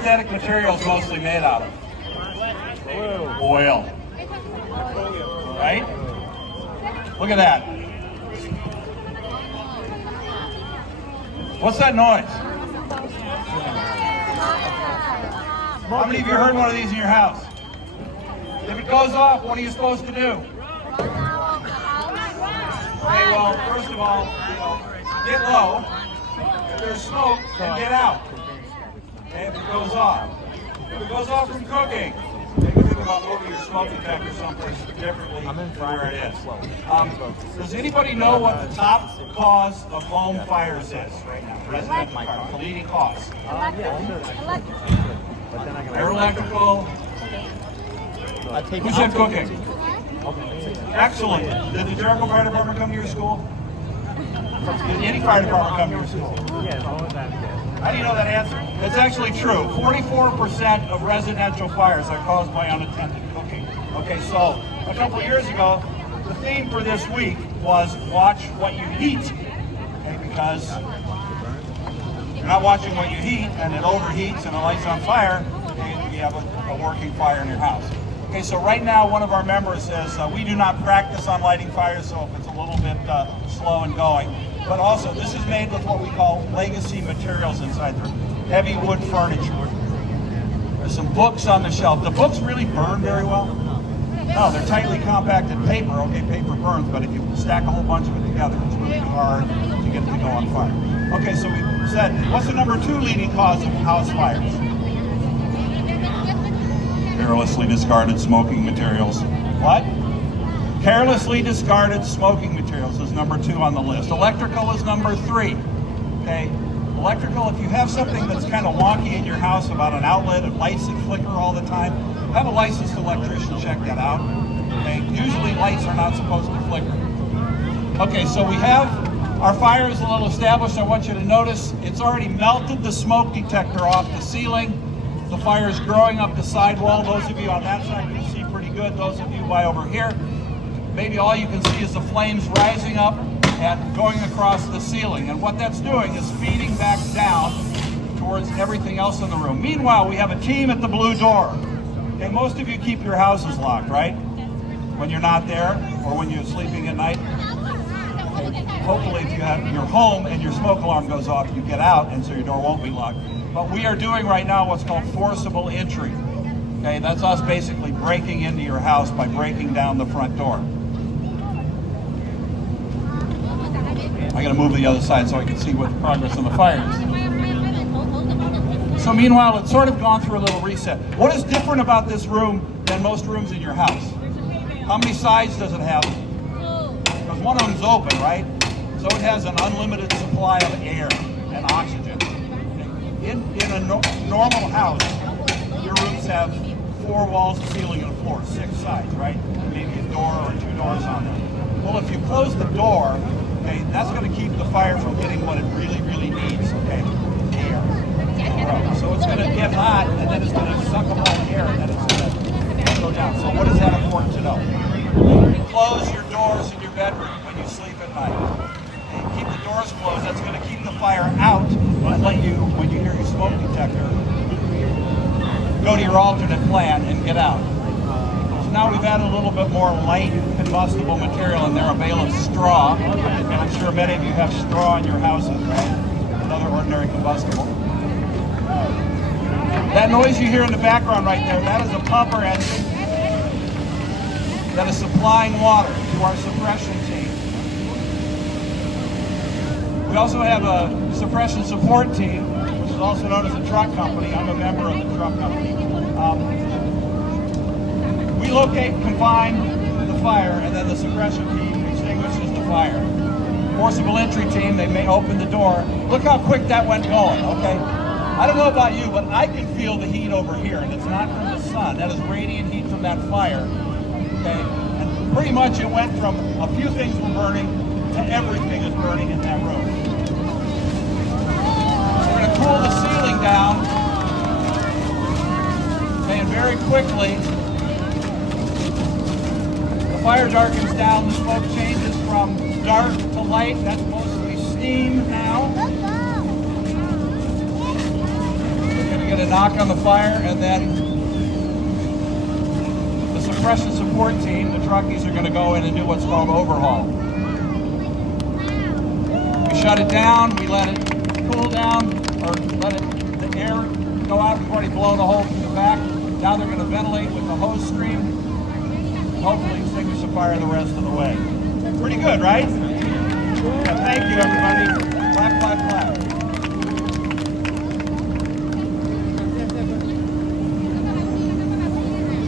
synthetic materials mostly made out of? Oil. Right? Look at that. What's that noise? How many of you heard one of these in your house? If it goes off, what are you supposed to do? Okay, well, first of all, get low. If there's smoke, then get out. Okay, if it goes off. If it goes off from cooking, maybe think about moving your smoke detector someplace differently from where it is. Does anybody know what the top cause of home fires is right now? Residential fires, the leading cause. Electrical. Who said cooking? Excellent. Did the Jericho Fire Department come to your school? Did any fire department come to your school? How do you know that answer? It's actually true. 44% of residential fires are caused by unattended cooking. Okay, so a couple of years ago, the theme for this week was watch what you heat. Okay, because you're not watching what you heat and it overheats and it lights on fire, you have a working fire in your house. Okay, so right now one of our members says we do not practice on lighting fires, so if it's a little bit slow and going. But also, this is made with what we call legacy materials inside there. Heavy wood furniture. There's some books on the shelf. The books really burn very well. No, they're tightly compacted paper. Okay, paper burns, but if you stack a whole bunch of it together, it's really hard to get it to go on fire. Okay, so we said, what's the number 2 leading cause of house fires? Carelessly discarded smoking materials. What? Carelessly discarded smoking materials is number 2 on the list. Electrical is number 3. Okay, electrical, if you have something that's kind of wonky in your house about an outlet and lights that flicker all the time, have a licensed electrician check that out. Okay, usually lights are not supposed to flicker. Okay, so we have our fire is a little established. I want you to notice it's already melted the smoke detector off the ceiling. The fire is growing up the sidewall. Those of you on that side can see pretty good. Those of you by over here, maybe all you can see is the flames rising up and going across the ceiling. And what that's doing is feeding back down towards everything else in the room. Meanwhile, we have a team at the blue door. Okay, most of you keep your houses locked, right? When you're not there or when you're sleeping at night. Okay. Hopefully if you have your home and your smoke alarm goes off, you get out and so your door won't be locked. But we are doing right now what's called forcible entry. Okay, that's us basically breaking into your house by breaking down the front door. I gotta move to the other side so I can see what the progress on the fire is. So meanwhile, it's sort of gone through a little reset. What is different about this room than most rooms in your house? How many sides does it have? Because one of them's open, right? So it has an unlimited supply of air and oxygen. In a normal house, your rooms have 4 walls, a ceiling, and a floor, 6 sides, right? Maybe a door or 2 doors on them. Well, if you close the door, okay, that's going to keep the fire from getting what it really, really needs, okay? Air. So it's going to get hot, and then it's going to suck up all the air, and then it's going to go down. So what is that important to know? Close your doors in your bedroom when you sleep at night. And keep the doors closed. That's going to keep the fire out and let you, when you hear your smoke detector, go to your alternate plan and get out. So now we've added a little bit more light combustible material in there, a bale of straw. And I'm sure many of you have straw in your houses, right? Another ordinary combustible. That noise you hear in the background right there, that is a pumper engine that is supplying water to our suppression team. We also have a suppression support team, which is also known as a truck company. I'm a member of the truck company. We locate and confine the fire, and then the suppression team extinguishes the fire. Forcible entry team, they may open the door. Look how quick that went going, okay? I don't know about you, but I can feel the heat over here, and it's not from the sun. That is radiant heat from that fire, okay? And pretty much it went from a few things were burning to everything is burning in that room. We're going to cool the ceiling down, okay, and very quickly, the fire darkens down, the smoke changes from dark to light. That's mostly steam now. We're going to get to knock on the fire, and then the suppression support team, the truckies, are going to go in and do what's called overhaul. We shut it down, we let it cool down, or let the air go out. We've already blown a hole through the back. Now they're going to ventilate with the hose stream, and hopefully extinguish the fire the rest of the way. Pretty good, right? Yeah, thank you, everybody. Clap, clap, clap.